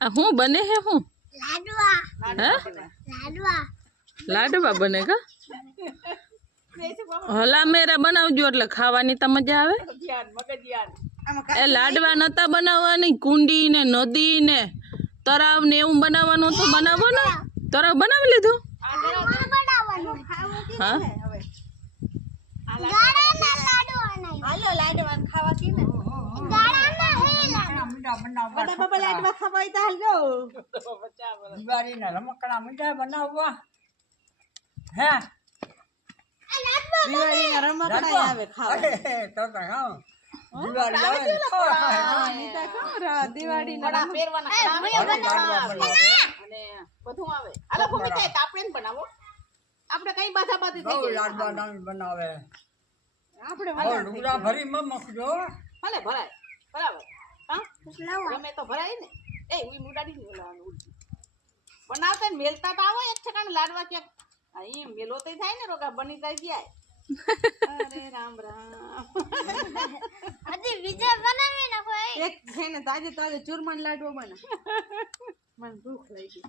આ હું બને હે હું લાડવા બને કા હલા મેરા બનાવજો એટલે ખાવાની તો મજા આવે એ લાડવા નતા બનાવવાની કુંડી ને નદી ને તરાવ ને એવું બનાવવાનું તો બનાવો ને તરાવ બનાવી લીધું હા રમકડા મીઠા બનાવવા હે રમકડા આવે ખાવા દિવાળી આપણે કઈ બાધા બાધી થઈ લાડવા બનાવે આપણે ભરી મકજો ભલે ભરાય બરાબર હા ગમે તો ભરાય ને એ ઉઈ મુડાડી બનાવતા ને મેલતા તો આવો એક ઠેકાણે લાડવા ક્યાંક અહીં મેલો તો થાય ને રોગા બની જાય અરે રામ રામ હજી બીજા બનાવી નાખો એક ખાઈને તાજે તાજે ચૂરમાન લાડવો બને મને ભૂખ લાગી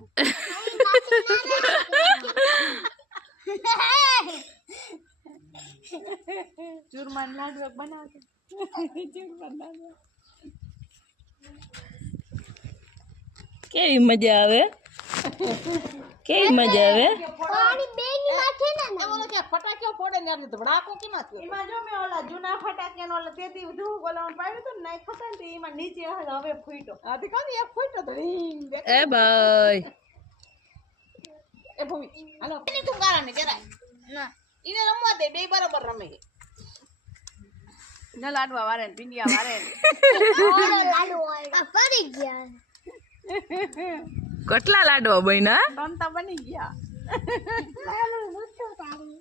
ચૂરમાન લાડવો બનાવતો ચૂરમાન લાડવો કેવી મજા આવે કેવી મજા આવે પાણી બેની માથે ના ઓલો કે ફટાક્યો ફોડે ને એટલે ધડાકો કેમાં થયો એમાં જો મેં ઓલા જૂના ફટાકિયાનો ઓલા તેથી ધૂ બોલાવવાનું પાડ્યું હતું ને નાઈ ખતા ને એમાં નીચે હવે ફૂટ્યો આથી કાની એક ફોટો તો રીંગ એ ભાઈ એ ભૂમિ હાલો એની તું ગારાને જરાય ના ઈને રમવા દે બે બરાબર રમે ન લાડવા વારે ને પિંડિયા વારે લાડુ હોય પડી ગયા કેટલા લાડવા બન્યા તનતા બની ગયા મોટું તારી